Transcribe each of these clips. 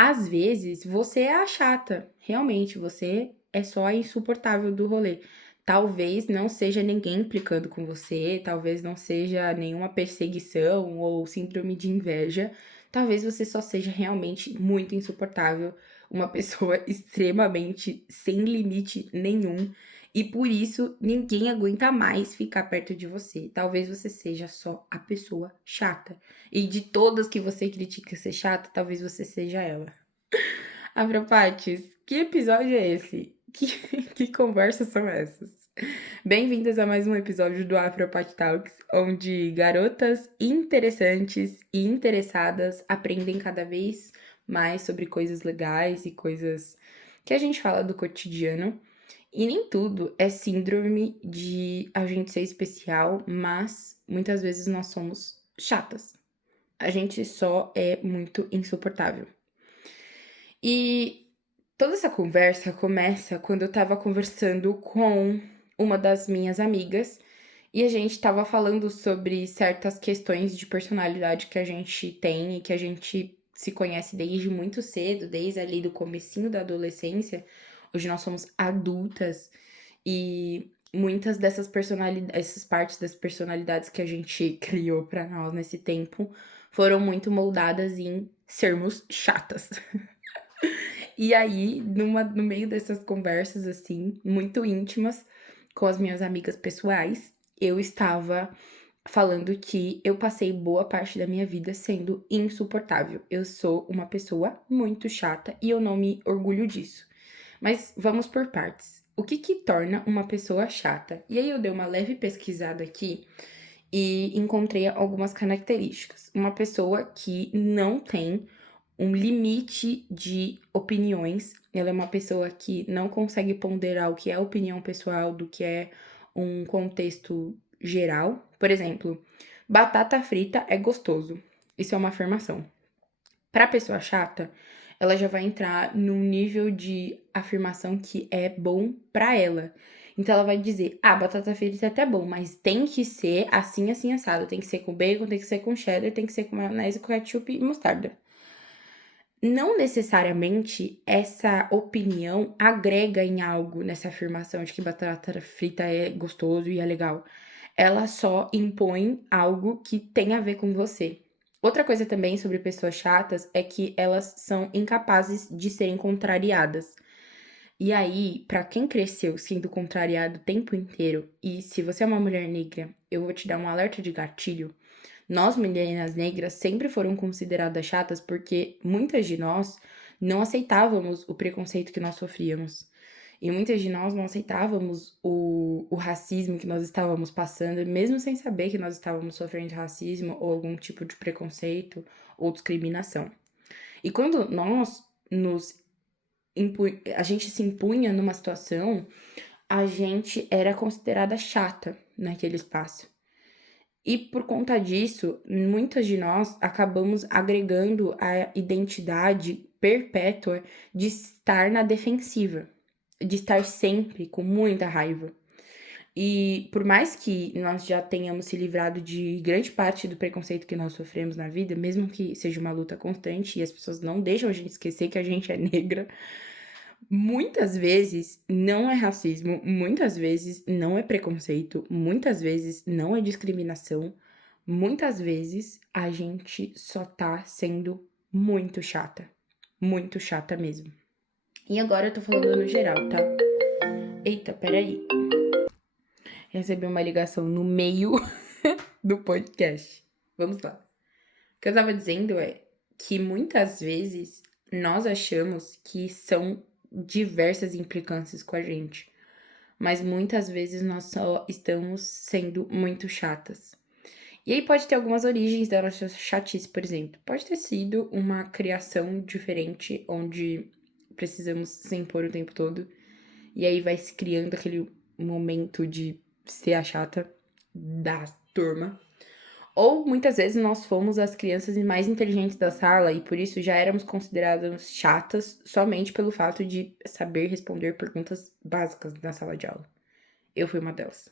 Às vezes, você é a chata, realmente, você é só a insuportável do rolê. Talvez não seja ninguém implicando com você, talvez não seja nenhuma perseguição ou síndrome de inveja, talvez você só seja realmente muito insuportável, uma pessoa extremamente sem limite nenhum, e por isso ninguém aguenta mais ficar perto de você. Talvez você seja só a pessoa chata. E de todas que você critica ser chata, talvez você seja ela. Afropates, que episódio é esse? Que conversas são essas? Bem-vindas a mais um episódio do Afropat Talks, onde garotas interessantes e interessadas aprendem cada vez mais sobre coisas legais e coisas que a gente fala do cotidiano. E nem tudo é síndrome de a gente ser especial, mas muitas vezes nós somos chatas. A gente só é muito insuportável. E toda essa conversa começa quando eu estava conversando com uma das minhas amigas e a gente estava falando sobre certas questões de personalidade que a gente tem e que a gente se conhece desde muito cedo, desde ali do comecinho da adolescência. Hoje nós somos adultas e muitas dessas personalidades, essas partes das personalidades que a gente criou para nós nesse tempo foram muito moldadas em sermos chatas. E aí, no meio dessas conversas, assim, muito íntimas, com as minhas amigas pessoais, eu estava falando que eu passei boa parte da minha vida sendo insuportável. Eu sou uma pessoa muito chata e eu não me orgulho disso. Mas vamos por partes. O que torna uma pessoa chata? E aí eu dei uma leve pesquisada aqui e encontrei algumas características. Uma pessoa que não tem um limite de opiniões. Ela é uma pessoa que não consegue ponderar o que é opinião pessoal do que é um contexto geral. Por exemplo, batata frita é gostoso. Isso é uma afirmação. Para pessoa chata, ela já vai entrar num nível de afirmação que é bom para ela. Então ela vai dizer: "Ah, batata frita é até bom, mas tem que ser assim, assim assado, tem que ser com bacon, tem que ser com cheddar, tem que ser com maionese, com ketchup e mostarda". Não necessariamente essa opinião agrega em algo nessa afirmação de que batata frita é gostoso e é legal. Ela só impõe algo que tem a ver com você. Outra coisa também sobre pessoas chatas é que elas são incapazes de serem contrariadas. E aí, pra quem cresceu sendo contrariado o tempo inteiro, e se você é uma mulher negra, eu vou te dar um alerta de gatilho. Nós, meninas negras, sempre foram consideradas chatas porque muitas de nós não aceitávamos o preconceito que nós sofríamos. E muitas de nós não aceitávamos o racismo que nós estávamos passando, mesmo sem saber que nós estávamos sofrendo racismo ou algum tipo de preconceito ou discriminação. E quando a gente se impunha numa situação, a gente era considerada chata naquele espaço. E por conta disso, muitas de nós acabamos agregando a identidade perpétua de estar na defensiva, de estar sempre com muita raiva. E por mais que nós já tenhamos se livrado de grande parte do preconceito que nós sofremos na vida, mesmo que seja uma luta constante e as pessoas não deixam a gente esquecer que a gente é negra, muitas vezes não é racismo, muitas vezes não é preconceito, muitas vezes não é discriminação, muitas vezes a gente só tá sendo muito chata mesmo. E agora eu tô falando no geral, tá? Eita, peraí. Recebi uma ligação no meio do podcast. Vamos lá. O que eu tava dizendo é que muitas vezes nós achamos que são diversas implicâncias com a gente, mas muitas vezes nós só estamos sendo muito chatas. E aí pode ter algumas origens da nossa chatice, por exemplo. Pode ter sido uma criação diferente, onde precisamos se impor o tempo todo, e aí vai se criando aquele momento de ser a chata da turma. Ou muitas vezes nós fomos as crianças mais inteligentes da sala e por isso já éramos consideradas chatas somente pelo fato de saber responder perguntas básicas na sala de aula. Eu fui uma delas.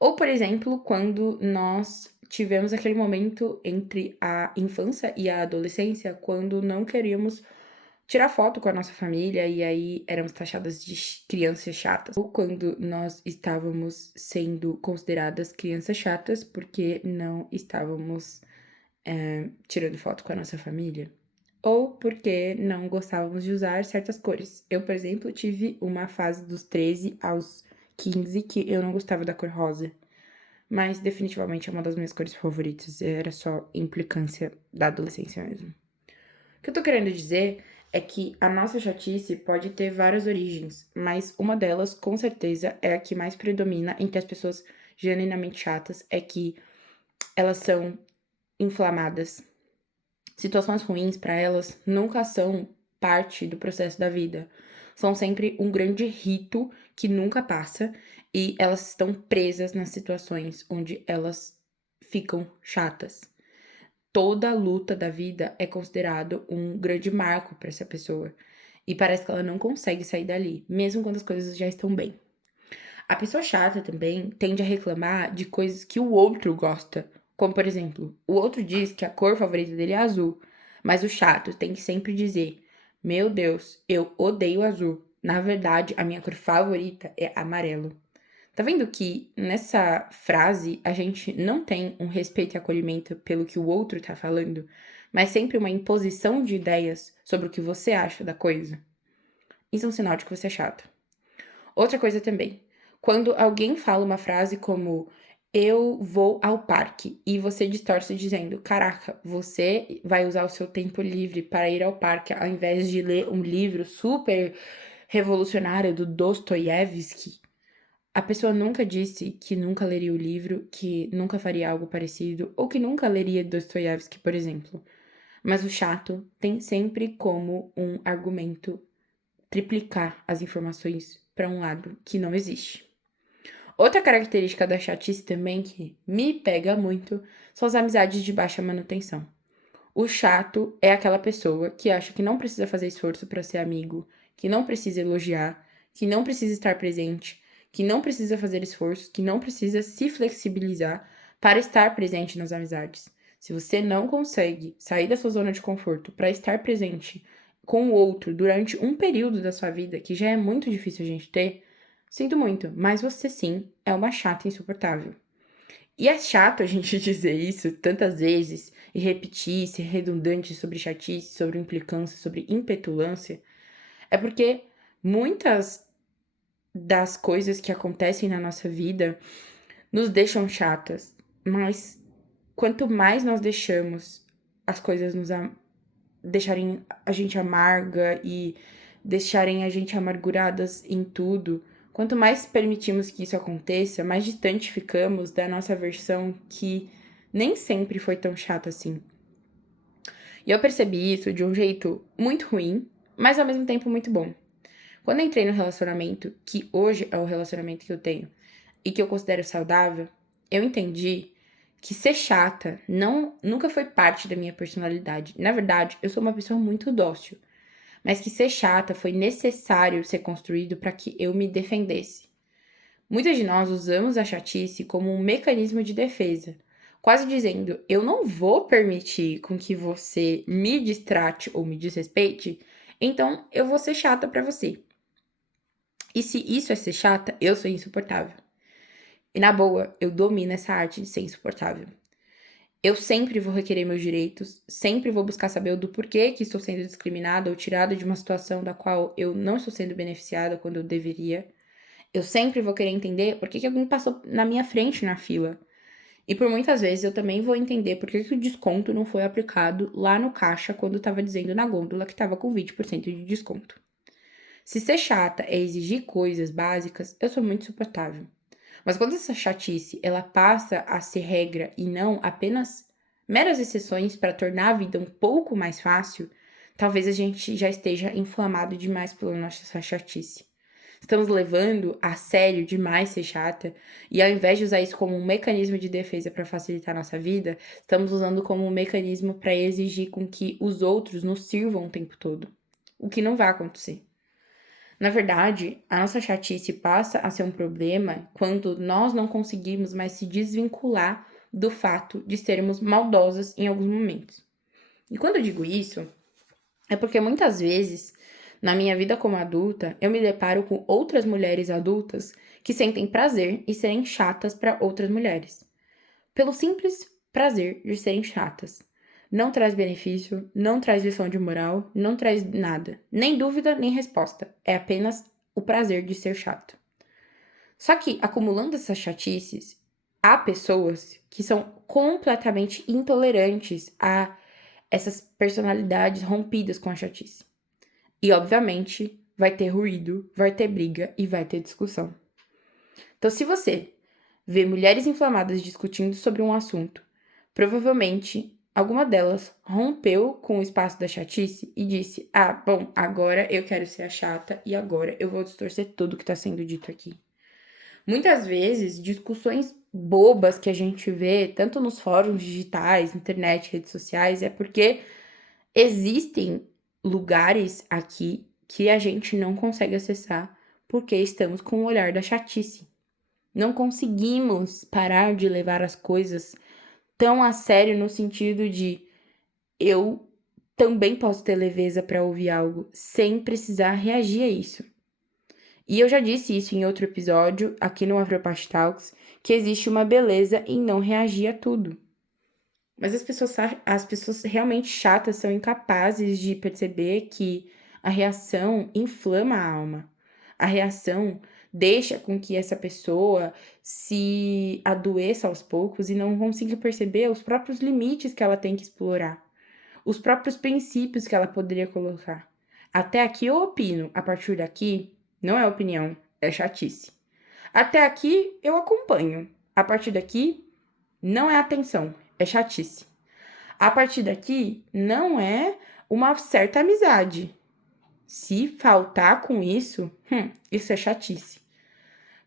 Ou, por exemplo, quando nós tivemos aquele momento entre a infância e a adolescência, quando não queríamos tirar foto com a nossa família e aí éramos taxadas de crianças chatas. Ou quando nós estávamos sendo consideradas crianças chatas porque não estávamos tirando foto com a nossa família. Ou porque não gostávamos de usar certas cores. Eu, por exemplo, tive uma fase dos 13 aos 15 que eu não gostava da cor rosa. Mas definitivamente é uma das minhas cores favoritas. Era só implicância da adolescência mesmo. O que eu tô querendo dizer é que a nossa chatice pode ter várias origens, mas uma delas, com certeza, é a que mais predomina entre as pessoas genuinamente chatas, é que elas são inflamadas. Situações ruins para elas nunca são parte do processo da vida. São sempre um grande rito que nunca passa e elas estão presas nas situações onde elas ficam chatas. Toda a luta da vida é considerado um grande marco para essa pessoa. E parece que ela não consegue sair dali, mesmo quando as coisas já estão bem. A pessoa chata também tende a reclamar de coisas que o outro gosta. Como, por exemplo, o outro diz que a cor favorita dele é azul, mas o chato tem que sempre dizer: Meu Deus, eu odeio azul. Na verdade, a minha cor favorita é amarelo. Tá vendo que nessa frase a gente não tem um respeito e acolhimento pelo que o outro tá falando, mas sempre uma imposição de ideias sobre o que você acha da coisa? Isso é um sinal de que você é chato. Outra coisa também, quando alguém fala uma frase como eu vou ao parque e você distorce dizendo, caraca, você vai usar o seu tempo livre para ir ao parque ao invés de ler um livro super revolucionário do Dostoiévski. A pessoa nunca disse que nunca leria o livro, que nunca faria algo parecido, ou que nunca leria Dostoiévski, por exemplo. Mas o chato tem sempre como um argumento triplicar as informações para um lado que não existe. Outra característica da chatice também que me pega muito são as amizades de baixa manutenção. O chato é aquela pessoa que acha que não precisa fazer esforço para ser amigo, que não precisa elogiar, que não precisa estar presente, que não precisa fazer esforço, que não precisa se flexibilizar para estar presente nas amizades. Se você não consegue sair da sua zona de conforto para estar presente com o outro durante um período da sua vida, que já é muito difícil a gente ter, sinto muito, mas você sim é uma chata insuportável. E é chato a gente dizer isso tantas vezes e repetir, ser redundante sobre chatice, sobre implicância, sobre impetulância, é porque muitas das coisas que acontecem na nossa vida nos deixam chatas, mas quanto mais nós deixamos as coisas deixarem a gente amarga e deixarem a gente amarguradas em tudo, quanto mais permitimos que isso aconteça, mais distante ficamos da nossa versão que nem sempre foi tão chata assim. E eu percebi isso de um jeito muito ruim, mas ao mesmo tempo muito bom. Quando eu entrei no relacionamento, que hoje é o relacionamento que eu tenho e que eu considero saudável, eu entendi que ser chata nunca foi parte da minha personalidade. Na verdade, eu sou uma pessoa muito dócil, mas que ser chata foi necessário ser construído para que eu me defendesse. Muitas de nós usamos a chatice como um mecanismo de defesa, quase dizendo: eu não vou permitir com que você me distrate ou me desrespeite, então eu vou ser chata para você. E se isso é ser chata, eu sou insuportável. E na boa, eu domino essa arte de ser insuportável. Eu sempre vou requerer meus direitos, sempre vou buscar saber do porquê que estou sendo discriminada ou tirada de uma situação da qual eu não estou sendo beneficiada quando eu deveria. Eu sempre vou querer entender por que alguém passou na minha frente na fila. E por muitas vezes eu também vou entender por que o desconto não foi aplicado lá no caixa quando estava dizendo na gôndola que estava com 20% de desconto. Se ser chata é exigir coisas básicas, eu sou muito suportável. Mas quando essa chatice ela passa a ser regra e não apenas meras exceções para tornar a vida um pouco mais fácil, talvez a gente já esteja inflamado demais pela nossa chatice. Estamos levando a sério demais ser chata e ao invés de usar isso como um mecanismo de defesa para facilitar a nossa vida, estamos usando como um mecanismo para exigir com que os outros nos sirvam o tempo todo. O que não vai acontecer. Na verdade, a nossa chatice passa a ser um problema quando nós não conseguimos mais se desvincular do fato de sermos maldosas em alguns momentos. E quando eu digo isso, É porque muitas vezes, na minha vida como adulta, eu me deparo com outras mulheres adultas que sentem prazer em serem chatas para outras mulheres. Pelo simples prazer de serem chatas. Não traz benefício, não traz lição de moral, não traz nada. Nem dúvida, nem resposta. É apenas o prazer de ser chato. Só que, acumulando essas chatices, há pessoas que são completamente intolerantes a essas personalidades rompidas com a chatice. E, obviamente, vai ter ruído, vai ter briga e vai ter discussão. Então, se você vê mulheres inflamadas discutindo sobre um assunto, provavelmente alguma delas rompeu com o espaço da chatice e disse: Ah, bom, agora eu quero ser a chata e agora eu vou distorcer tudo que tá sendo dito aqui. Muitas vezes, discussões bobas que a gente vê, tanto nos fóruns digitais, internet, redes sociais, é porque existem lugares aqui que a gente não consegue acessar porque estamos com o olhar da chatice. Não conseguimos parar de levar as coisas tão a sério no sentido de eu também posso ter leveza para ouvir algo sem precisar reagir a isso. E eu já disse isso em outro episódio, aqui no Afropast Talks, que existe uma beleza em não reagir a tudo. Mas as pessoas realmente chatas são incapazes de perceber que a reação inflama a alma. A reação deixa com que essa pessoa se adoeça aos poucos e não consiga perceber os próprios limites que ela tem que explorar, os próprios princípios que ela poderia colocar. Até aqui eu opino, a partir daqui não é opinião, é chatice. Até aqui eu acompanho, a partir daqui não é atenção, é chatice. A partir daqui, não é uma certa amizade. Se faltar com isso, isso é chatice.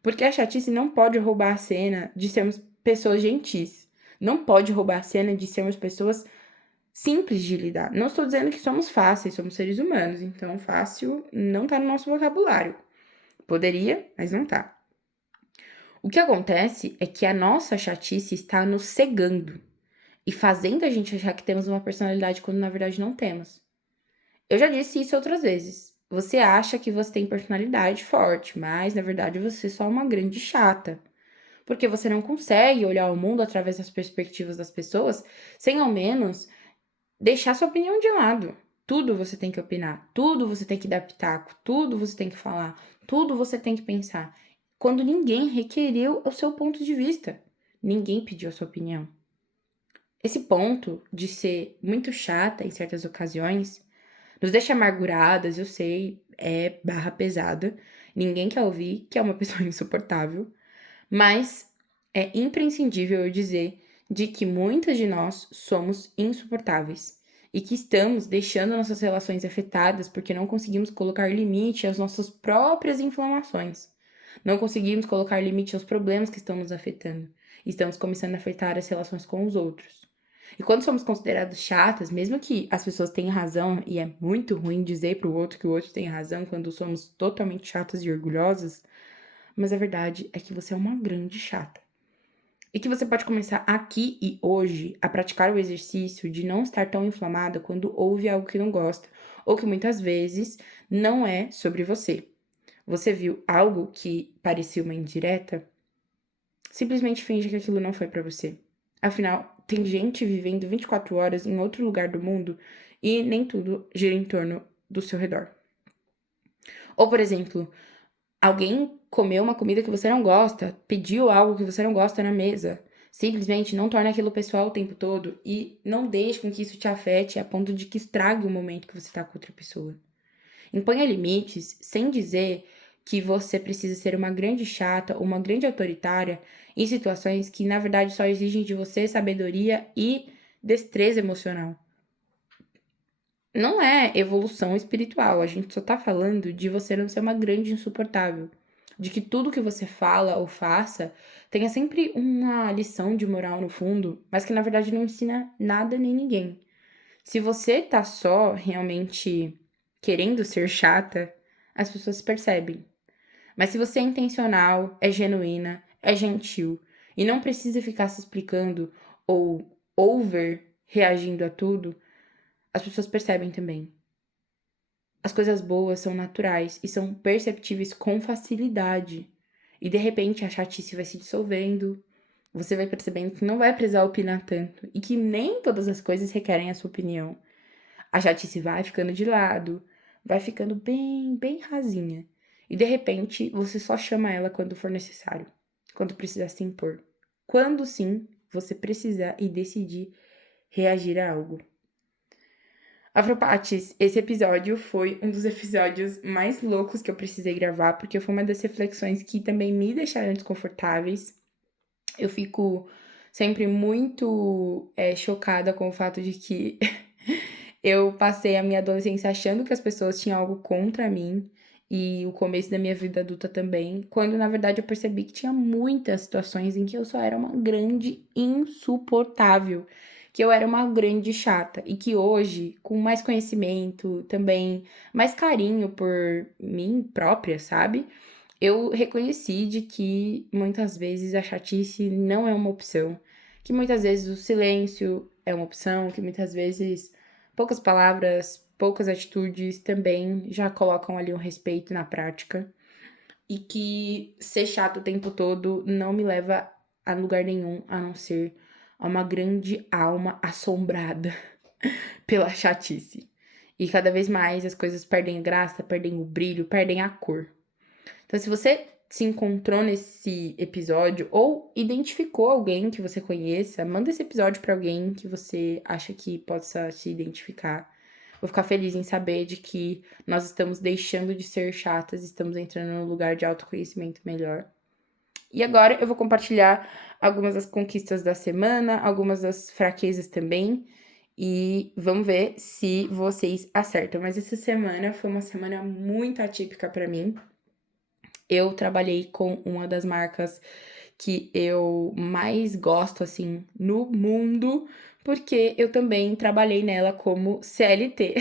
Porque a chatice não pode roubar a cena de sermos pessoas gentis. Não pode roubar a cena de sermos pessoas simples de lidar. Não estou dizendo que somos fáceis, somos seres humanos. Então, fácil não tá no nosso vocabulário. Poderia, mas não tá. O que acontece é que a nossa chatice está nos cegando e fazendo a gente achar que temos uma personalidade quando na verdade não temos. Eu já disse isso outras vezes. Você acha que você tem personalidade forte, mas na verdade você é só uma grande chata. Porque você não consegue olhar o mundo através das perspectivas das pessoas sem ao menos deixar sua opinião de lado. Tudo você tem que opinar, tudo você tem que dar pitaco, tudo você tem que falar, tudo você tem que pensar. Quando ninguém requeriu o seu ponto de vista, ninguém pediu a sua opinião. Esse ponto de ser muito chata em certas ocasiões nos deixa amarguradas, eu sei, é barra pesada. Ninguém quer ouvir que é uma pessoa insuportável, mas é imprescindível eu dizer de que muitas de nós somos insuportáveis e que estamos deixando nossas relações afetadas porque não conseguimos colocar limite às nossas próprias inflamações. Não conseguimos colocar limite aos problemas que estão nos afetando. Estamos começando a afetar as relações com os outros. E quando somos considerados chatas, mesmo que as pessoas tenham razão, e é muito ruim dizer para o outro que o outro tem razão quando somos totalmente chatas e orgulhosas, mas a verdade é que você é uma grande chata. E que você pode começar aqui e hoje a praticar o exercício de não estar tão inflamada quando ouve algo que não gosta, ou que muitas vezes não é sobre você. Você viu algo que parecia uma indireta? Simplesmente finge que aquilo não foi pra você. Afinal, tem gente vivendo 24 horas em outro lugar do mundo e nem tudo gira em torno do seu redor. Ou, por exemplo, alguém comeu uma comida que você não gosta, pediu algo que você não gosta na mesa. Simplesmente não torne aquilo pessoal o tempo todo e não deixe com que isso te afete a ponto de que estrague o momento que você tá com outra pessoa. Imponha limites sem dizer que você precisa ser uma grande chata ou uma grande autoritária em situações que, na verdade, só exigem de você sabedoria e destreza emocional. Não é evolução espiritual, a gente só tá falando de você não ser uma grande insuportável. De que tudo que você fala ou faça tenha sempre uma lição de moral no fundo, mas que na verdade não ensina nada nem ninguém. Se você tá só realmente querendo ser chata, as pessoas percebem. Mas se você é intencional, é genuína, é gentil e não precisa ficar se explicando ou over reagindo a tudo, as pessoas percebem também. As coisas boas são naturais e são perceptíveis com facilidade. E de repente a chatice vai se dissolvendo, você vai percebendo que não vai precisar opinar tanto e que nem todas as coisas requerem a sua opinião. A chatice vai ficando de lado, vai ficando bem rasinha. E de repente você só chama ela quando for necessário, quando precisar se impor. Quando sim, você precisar e decidir reagir a algo. Afropates, esse episódio foi um dos episódios mais loucos que eu precisei gravar, porque foi uma das reflexões que também me deixaram desconfortáveis. Eu fico sempre muito chocada com o fato de que eu passei a minha adolescência achando que as pessoas tinham algo contra mim e o começo da minha vida adulta também, quando na verdade eu percebi que tinha muitas situações em que eu só era uma grande insuportável, que eu era uma grande chata e que hoje, com mais conhecimento, também mais carinho por mim própria, sabe? Eu reconheci de que muitas vezes a chatice não é uma opção, que muitas vezes o silêncio é uma opção, que muitas vezes poucas palavras, poucas atitudes também já colocam ali um respeito na prática, e que ser chato o tempo todo não me leva a lugar nenhum, a não ser a uma grande alma assombrada pela chatice. E cada vez mais as coisas perdem a graça, perdem o brilho, perdem a cor. Então, se você se encontrou nesse episódio ou identificou alguém que você conheça, manda esse episódio pra alguém que você acha que possa se identificar. Vou ficar feliz em saber de que nós estamos deixando de ser chatas, estamos entrando num lugar de autoconhecimento melhor. E agora eu vou compartilhar algumas das conquistas da semana, algumas das fraquezas também, e vamos ver se vocês acertam. Mas essa semana foi uma semana muito atípica pra mim. Eu trabalhei com uma das marcas que eu mais gosto, assim, no mundo, porque eu também trabalhei nela como CLT.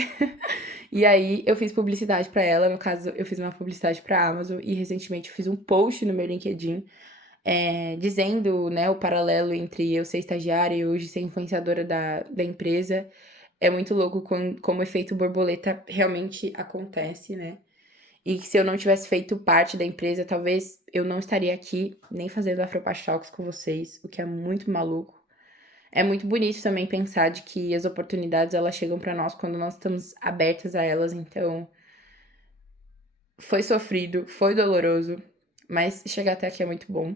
E aí, eu fiz publicidade pra ela, no caso, eu fiz uma publicidade pra Amazon e recentemente eu fiz um post no meu LinkedIn dizendo, né, o paralelo entre eu ser estagiária e hoje ser influenciadora da empresa. É muito louco como o efeito borboleta realmente acontece, né? E que se eu não tivesse feito parte da empresa, talvez eu não estaria aqui nem fazendo Afropast Talks com vocês, o que é muito maluco. É muito bonito também pensar de que as oportunidades, elas chegam pra nós quando nós estamos abertas a elas, então foi sofrido, foi doloroso, mas chegar até aqui é muito bom.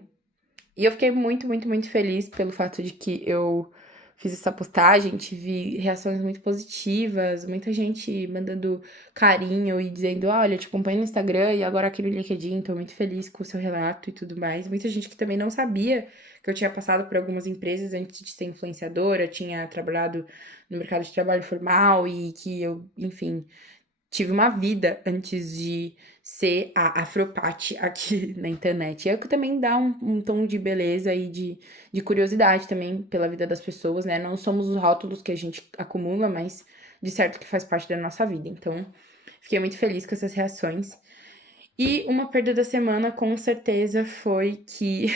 E eu fiquei muito feliz pelo fato de que eu fiz essa postagem, tive reações muito positivas, muita gente mandando carinho e dizendo, olha, eu te acompanho no Instagram e agora aqui no LinkedIn, tô muito feliz com o seu relato e tudo mais. Muita gente que também não sabia que eu tinha passado por algumas empresas antes de ser influenciadora, tinha trabalhado no mercado de trabalho formal e que eu, enfim, tive uma vida antes de ser a Afropate aqui na internet. E é o que também dá um tom de beleza e de curiosidade também pela vida das pessoas, né? Não somos os rótulos que a gente acumula, mas de certo que faz parte da nossa vida. Então, fiquei muito feliz com essas reações. E uma perda da semana, com certeza, foi que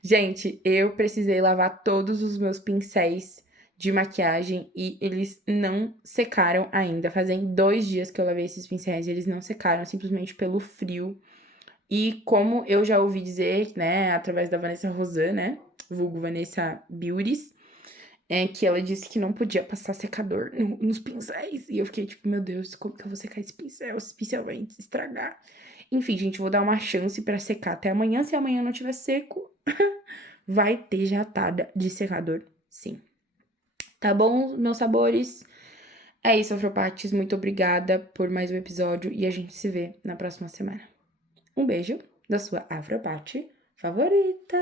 gente, eu precisei lavar todos os meus pincéis de maquiagem e eles não secaram ainda. Fazem 2 dias que eu lavei esses pincéis e eles não secaram, simplesmente pelo frio. E como eu já ouvi dizer, né, através da Vanessa Rosan, né, vulgo Vanessa Beauties, que ela disse que não podia passar secador nos pincéis. E eu fiquei tipo, meu Deus, como que eu vou secar esse pincel? Esse pincel vai estragar. Enfim, gente, vou dar uma chance pra secar até amanhã. Se amanhã não tiver seco, vai ter jatada de secador, sim. Tá bom, meus sabores? É isso, Afropates. Muito obrigada por mais um episódio e a gente se vê na próxima semana. Um beijo da sua Afropate favorita!